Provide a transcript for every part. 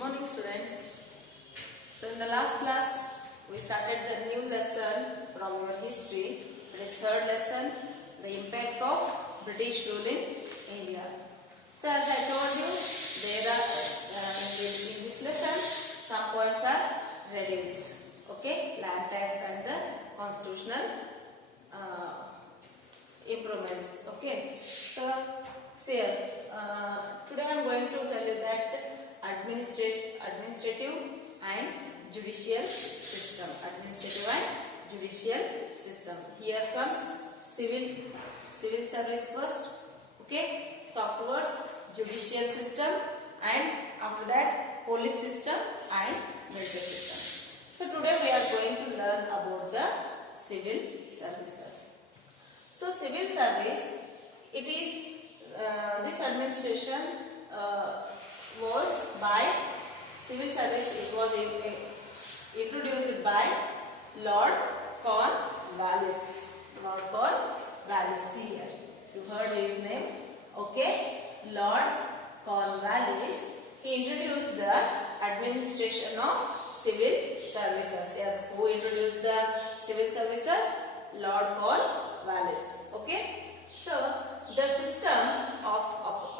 morning, students. So in the last class we started the new lesson from your history. It is third lesson, the impact of British rule in India. So as I told you, there are in this lesson some points are reduced. Okay, land tax and the constitutional improvements. Okay, so see today I am going to tell you that administrative and judicial system. Administrative and judicial system. Here comes civil service first. Okay, so afterwards judicial system, and after that police system and military system. So today we are going to learn about the civil services. So civil service, it is this administration was by civil service. It was introduced by Lord Cornwallis. Lord Cornwallis. Here you heard his name. Okay, Lord Cornwallis. He introduced the administration of civil services. Yes, who introduced the civil services? Lord Cornwallis. Okay, so the system of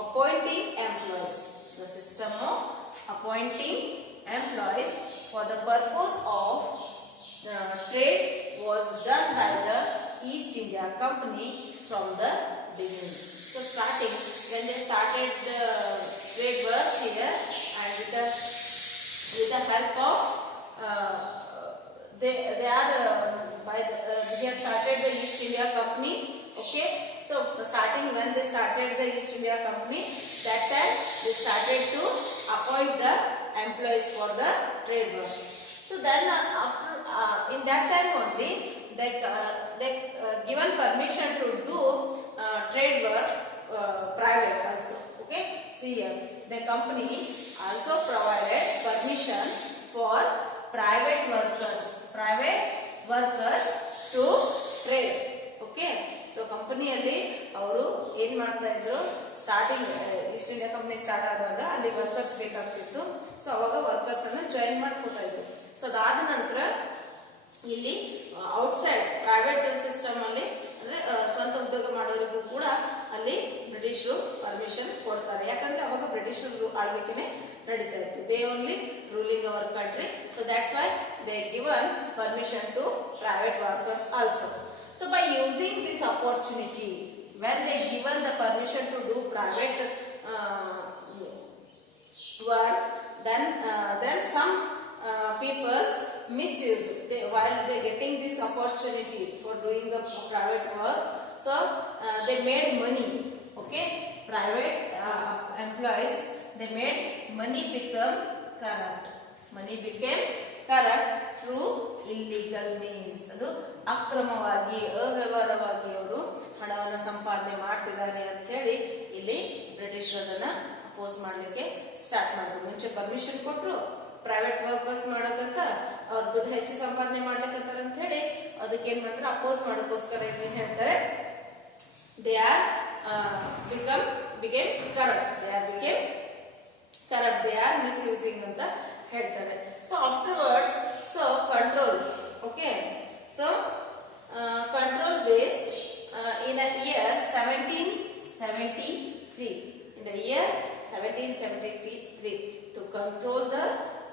appointing employees. The system of appointing employees for the purpose of trade was done by the East India Company from the beginning. So starting when they started the trade work here, and with the help of they have started the East India Company. Okay, so starting when they started the East India Company, that time they started to appoint the employees for the trade work. So then after in that time only they given permission to do trade work private also. Okay, see here the company also provided permission for private workers to trade. Okay, so ಕಂಪನಿಯಲ್ಲಿ ಅವರು ಏನು ಮಾಡ್ತಾ ಇದ್ರು, starting East India company start ಆದಾಗ ಅಲ್ಲಿ workers ಬೇಕಾಗ್ತಿತ್ತು. So ಅವಾಗ workers ಅನ್ನು join ಮಾಡ್ಕೋತಾ ಇದ್ರು. ಸೊ ಅದಾದ ನಂತರ ಇಲ್ಲಿ ಔಟ್ಸೈಡ್ ಪ್ರೈವೇಟ್ ಸಿಸ್ಟಮ್ ಅಲ್ಲಿ ಅಂದ್ರೆ ಸ್ವಂತ ಉದ್ಯೋಗ ಮಾಡೋರಿಗೂ ಕೂಡ ಅಲ್ಲಿ ಬ್ರಿಟಿಷರು ಪರ್ಮಿಷನ್ ಕೊಡ್ತಾರೆ. ಯಾಕಂದ್ರೆ ಅವಾಗ ಬ್ರಿಟಿಷರು ಆಳ್ವಿಕೆನೆ ನಡೀತಾ ಇತ್ತು. They only ruling our country. So that's why they given permission to private workers also. So by using this opportunity, when they given the permission to do private work, then some peoples misuse while they getting this opportunity for doing the private work. So they made money. Okay, private employees, they made money become corrupt. Money became corrupt through illegal means. ಅದು ಅಕ್ರಮವಾಗಿ ಅವ್ಯವಹಾರವಾಗಿ ಅವರು ಹಣವನ್ನು ಸಂಪಾದನೆ ಮಾಡ್ತಿದ್ದಾರೆ ಅಂತ ಹೇಳಿ ಇಲ್ಲಿ ಬ್ರಿಟಿಷರು ಅದನ್ನ ಅಪೋಸ್ ಮಾಡ್ಲಿಕ್ಕೆ ಸ್ಟಾರ್ಟ್ ಮಾಡಿದ್ರು. ಮುಂಚೆ ಪರ್ಮಿಷನ್ ಕೊಟ್ರು ಪ್ರೈವೇಟ್ ವರ್ಕರ್ಸ್ ಮಾಡಕಂತ, ಅವ್ರ ದುಡ್ಡು ಹೆಚ್ಚು ಸಂಪಾದನೆ ಮಾಡ್ಲಿಕ್ಕಂತಾರ ಅಂತ ಹೇಳಿ ಅದಕ್ಕೆ ಏನ್ ಮಾಡ್ತಾರೆ, ಅಪೋಸ್ ಮಾಡೋಕ್ಕೋಸ್ಕರ ಏನ್ ಹೇಳ್ತಾರೆ, they are became corrupt. They are misusing ಅಂತ ಹೇಳ್ತಾರೆ. So afterwards, so control. Okay, so control this in a year 1773. In the year 1773, to control the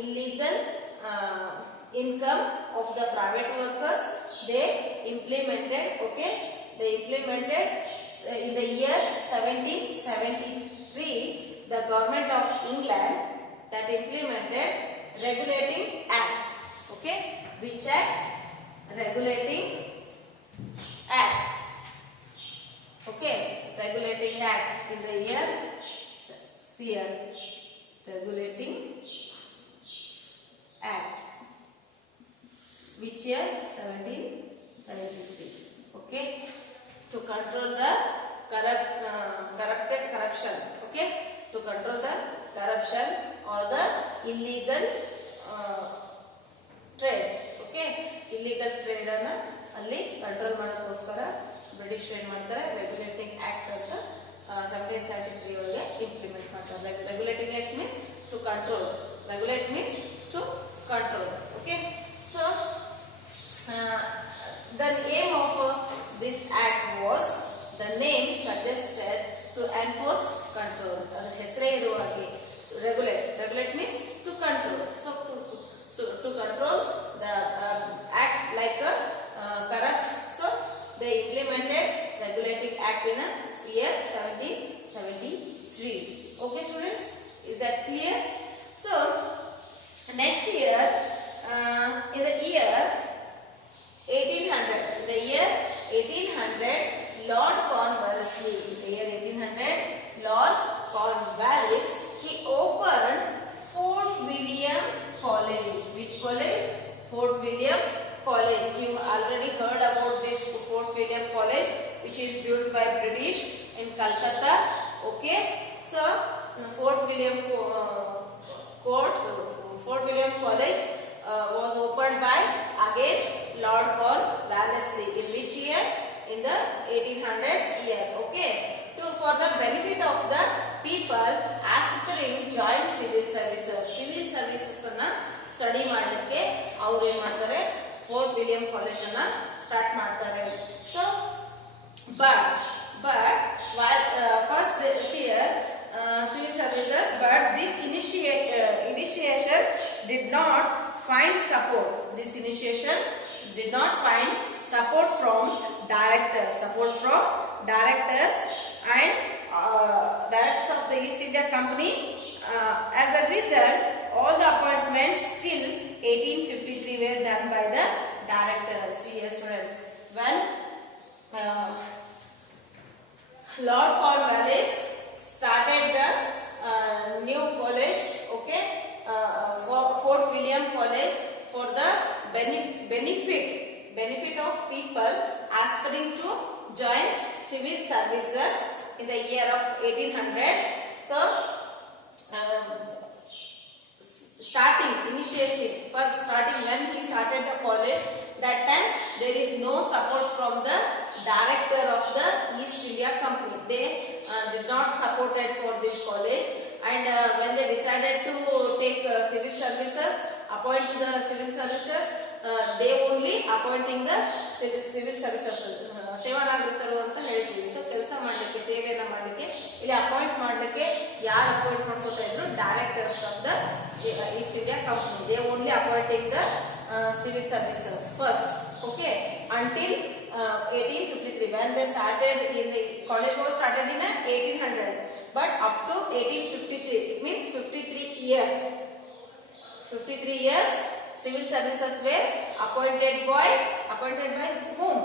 illegal income of the private workers, they implemented. Okay, they implemented in the year 1773. The government of England that implemented Regulating Act. Okay, which act? Regulating Act. Okay, Regulating Act in the year, see here, Regulating Act, which year? 1773. Okay, to control the corruption. Okay, to control the corruption or the illegal trade. Okay, illegal trade ಅನ್ನ ಅಲ್ಲಿ control ಮಾಡೋಕ್ಕೋಸ್ಕರ British ಏನ್ ಮಾಡ್ತಾರೆ, regulating act ಅಂತ 1773 ಒಳಗೆ implement ಮಾಡ್ತಾರೆ. Regulating act means to control that clear? So next year, in the year 1800, Lord Cornwallis, in the year 1800, Lord Cornwallis, he opened Fort William College. Which college? Fort William College. You already heard about this Fort William College, which is built by British in Calcutta. Okay, so Fort William College was opened by again Lord Cornwallis. In which year? In the 1800 year. Okay, for the benefit of the people aspiring join civil services. Civil services ಅನ್ನ study ಮಾಡಲಿಕ್ಕೆ ಅವರು ಏನು ಮಾಡ್ತಾರೆ? Fort William college ಅನ್ನ start ಮಾಡ್ತಾರೆ. So but while first this year civil services, but this initiation did not find support. This initiation did not find support from directors and directors of the East India Company. As a result, all the appointments till 1853 were done by the directors. Yes, students. When Lord Cornwallis started the new college, okay, Fort William College, for the benefit of people aspiring to join civil services in the year of 1800. So when he started the college, that time there is no support from the director of the East India Company. They did not supported for this college, and when they decided to take civil services, appoint the civil services, they only appointing the civil services. ಸೇವಾ ನಾಗರಿಕರು ಅಂತ ಹೇಳ್ತೀವಿ. So ಕೆಲಸ ಮಾಡಲಿಕ್ಕೆ, ಸೇವೆಯನ್ನ ಮಾಡಲಿಕ್ಕೆ, ಇಲ್ಲಿ appoint ಮಾಡಲಿಕ್ಕೆ ಯಾರು ಅಪಾಯಿಂಟ್ ಮಾಡ್ಕೊತಾ ಇದ್ರು? Directors of the East India company. They only appointing the civil services first. Okay, until 1853, when they started in the college was started in 1800, but up to 1853, it means 53 years. 53 years civil services were appointed by whom?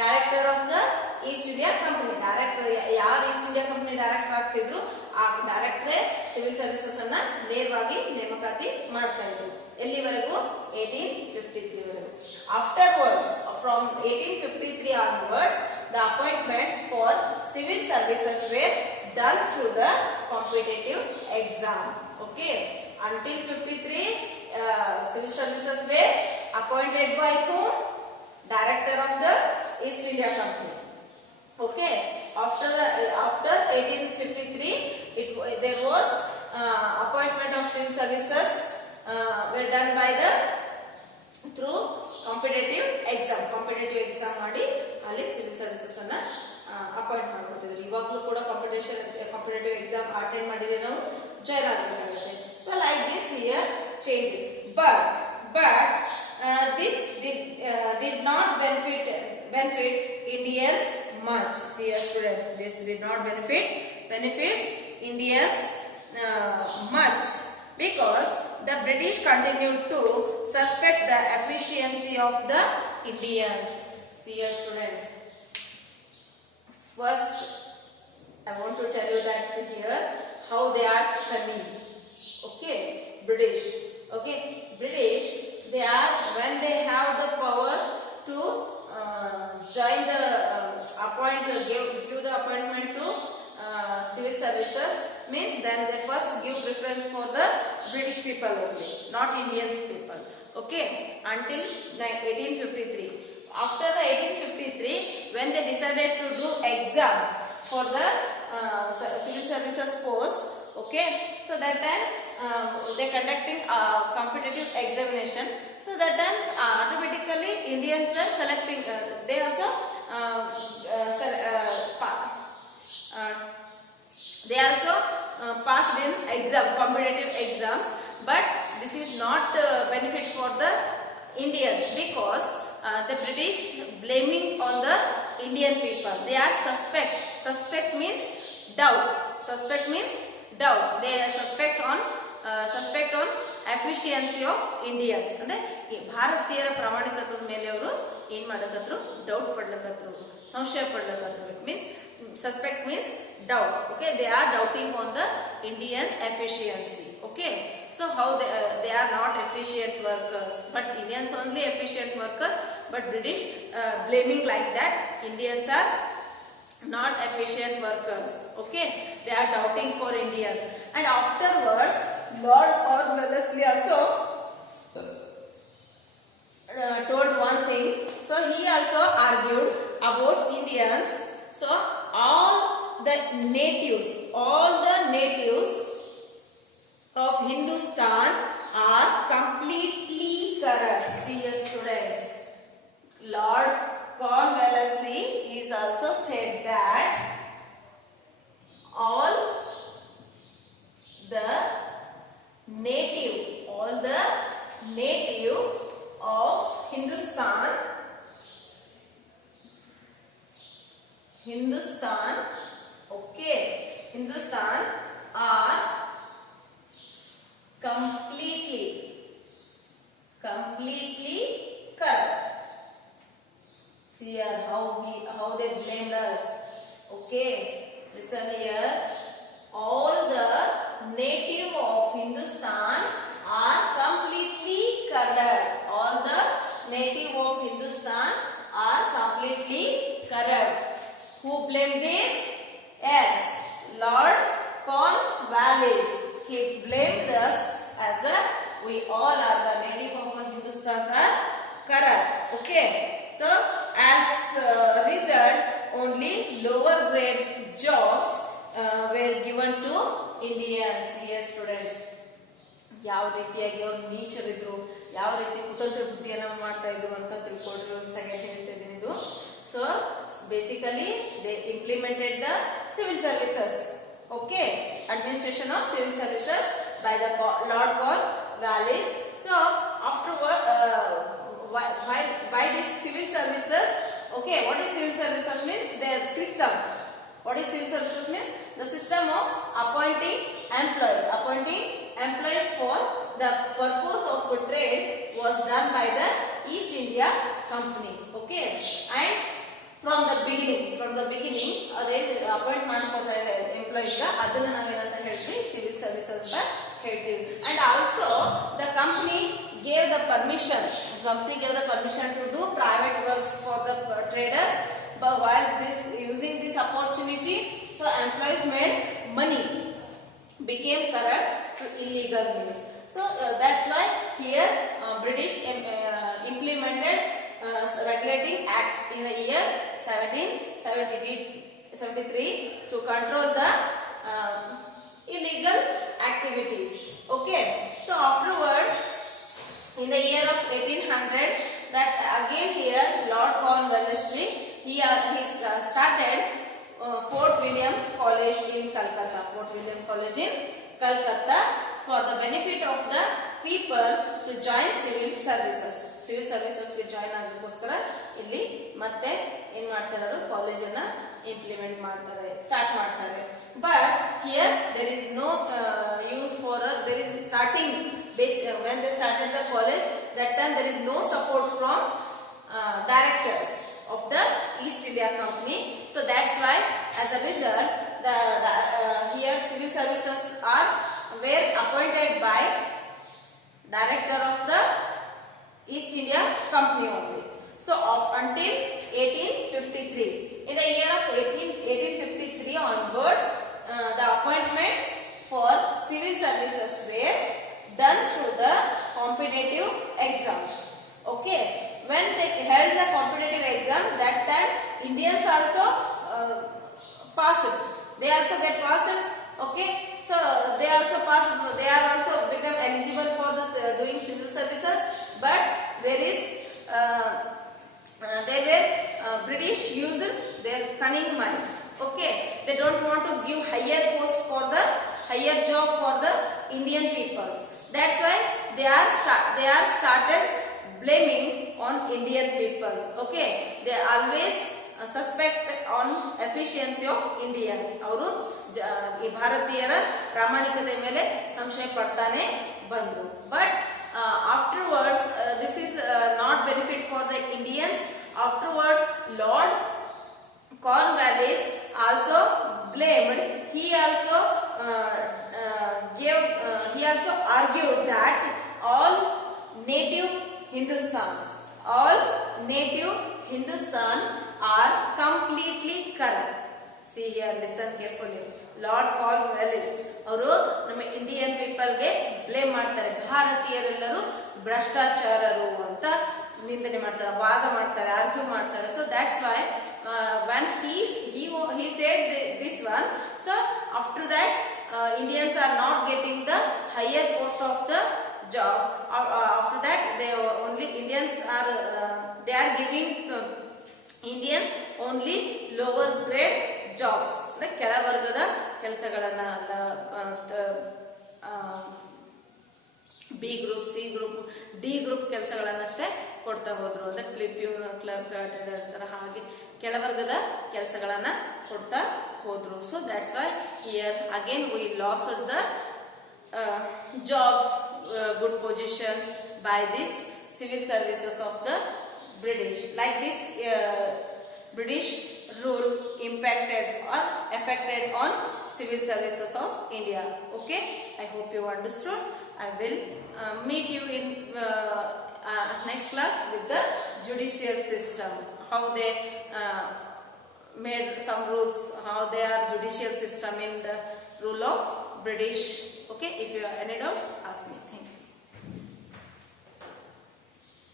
Director of the East India Company. Director ಯಾರು East India company director ಆಗ್ತಿದ್ರು, ಆ director civil services ಅನ್ನ ನೇರವಾಗಿ ನೇಮಕಾತಿ ಮಾಡ್ತಾ ಇದ್ರು. ಎಲ್ಲಿವರೆಗೂ? 1853 ವರೆಗೂ. Afterwards, from 1853 onwards, the appointments for civil services were done through the competitive exam. Okay, until 53, civil services were appointed by whom? Director of the East India Company. Okay, after 1853, there was appointment of civil services were done by the through competitive exam ಮಾಡಿ ಅಲ್ಲಿ civil services ಅನ್ನ appoint ಮಾಡ್ಕೊತಿದ್ರು. ಇವಾಗಲೂ ಕೂಡ competitive exam attend ಮಾಡಿದ್ರೆ ನಾವು join ಆಗಬೇಕಾಗುತ್ತೆ. So like this here change, but this did not benefit Indians much. See, students, this did not benefits Indians much, because the British continued to suspect the efficiency of the Indians. See, students, first I want to tell you that here how they are cunning. Okay, British. They are, when they have the power to join the give the appointment to civil services, means then they first give preference for the British people only, not Indians people. Okay, until 1853. After the 1853, when they decided to do exam for the civil services post, okay, so that time they conducting competitive examination. So that time automatically Indians were selecting. They also passed in competitive exams. But this is not benefit for the Indians, because the British blaming on the Indian people. They are suspect. Suspect means doubt. doubt. They suspect on efficiency of Indians. ಅಂದ್ರೆ ಈ ಭಾರತೀಯರ ಪ್ರಾಮಾಣಿಕತೆಯ ಮೇಲೆ ಅವರು ಏನ್ ಮಾಡಕತ್ರು, doubt ಪಡ್ಲಕತ್ರು, ಸಂಶಯ ಪಡ್ಲಕತ್ರು. It means suspect means doubt. Okay, they are doubting on the Indians efficiency. Okay, so how they are not efficient workers, but Indians only efficient workers, but British blaming like that Indians are not efficient workers. Okay, they are doubting for Indians. And afterwards Lord Cornwallis also told one thing. So he also argued about Indians. So all the natives of Hindustan are completely corrupt. See your students, Lord Cornwallis is also said that all the native of Hindustan are completely corrupt. See here how they blamed us. Okay, listen here. All the native of Hindustan are completely corrupt. All the native of Hindustan are completely corrupt. Who blamed this? Yes, Lord Cornwallis. He blamed us as we all are the native of Hindustan are corrupt. Okay, so as a result, only lower grade jobs were given to Indians. Yes, students. ಯಾವ ರೀತಿಯಾಗಿ ಅವರು ನೀಚರಿದ್ರು, ಯಾವ ರೀತಿ ಕುತಂತ್ರ ಬುದ್ಧಿಯನ್ನ ಮಾಡ್ತಾ ಇದ್ರು ಅಂತ ತಿಳ್ಕೊಳ್ರಿ. ಒಂದು ಸೆಕೆಂಡ್ ಹೇಳ್ತಾ ಇದ್ದೀನಿ ಇದು. So basically they implemented the civil services. Okay, administration of civil services by the Lord Cornwallis. So afterward, why this civil services? Okay, what is civil services means? Their system. What is civil services means? The system of appointing employees for the purpose of trade was done by the East India Company. Okay, and from the beginning appoint ಮಾಡ್ಕೊತಾ employees ಅದನ್ನ ನಾವೇನಂತ ಹೇಳ್ತೀವಿ, civil service ಅಂತ ಹೇಳ್ತೀವಿ. And also the company gave the permission to do private works for the traders, but while using this opportunity, so employees made money, became corrupt through illegal means. So that's why here British implemented Regulating Act in the year 1773 to control the illegal activities. Okay, so afterwards in the year of 1800, that again here Lord Cornwallis he started Fort William College in Calcutta. For the benefit of the people to join civil services ಗೆ join ಆಗೋಕ್ಕೋಸ್ಕರ ಇಲ್ಲಿ ಮತ್ತೆ ಏನ್ ಮಾಡ್ತಾರೆ, college ಅನ್ನ implement ಮಾಡ್ತಾರೆ, start ಮಾಡ್ತಾರೆ. But here there is no use for there is starting when they started the college, that time there is no support from directors of the East India Company. So that's why as a result here civil services were appointed by director of the East India Company only. So until 1853, in the year of 1853 onwards, the appointments for civil services were done through the competitive exams. Okay, when they held the competitive exam, that time Indians also passed. They also get passed. Okay, so they also passed. They are also become eligible for this doing civil services. But there were British used their cunning mind. Okay, they don't want to give higher post for the higher job for the Indian peoples. That's why they are started blaming on Indian people. Okay, they always suspect on efficiency of Indians. ಅವರು ಈ ಭಾರತೀಯರ ಪ್ರಾಮಾಣಿಕತೆ ಮೇಲೆ ಸಂಶಯ ಪಡ್ತಾನೆ ಬಂದರು. But afterwards this is not benefit for the Indians. Afterwards Lord Cornwallis also blamed. He also argued that all native Hindustan are completely corrupt. See here, listen carefully. Lord Cornwallis ಅವರು ನಮ್ಮ ಇಂಡಿಯನ್ ಪೀಪಲ್ಗೆ ಬ್ಲೇಮ್ ಮಾಡ್ತಾರೆ. ಭಾರತೀಯರೆಲ್ಲರೂ ಭ್ರಷ್ಟಾಚಾರರು ಅಂತ ನಿಂದನೆ ಮಾಡ್ತಾರೆ, ವಾದ ಮಾಡ್ತಾರೆ, argue ಮಾಡ್ತಾರೆ. So that's Y when he said this one, so after that Indians are not getting the higher post of the job. After that they are giving Indians only lower grade jobs, ಅಂದ್ರೆ ಕೆಳವರ್ಗದ ಕೆಲಸಗಳನ್ನ B group, C group, D group ಕೆಲಸಗಳನ್ನಷ್ಟೇ ಕೊಡ್ತಾ ಹೋದ್ರು. ಅಂದ್ರೆ peon, clerk, attender ತರ ಹಾಗೆ ಕೆಳವರ್ಗದ ಕೆಲಸಗಳನ್ನ ಕೊಡ್ತಾ ಹೋದ್ರು. So that's Y here again we last the jobs, good positions by this civil services of the British. Like this British rule impacted or affected on civil services of India. Okay, I hope you understood. I will meet you in next class with the judicial system, how they made some rules, how they are judicial system in the rule of British. Okay, if you have any doubts, ask me. Thank you.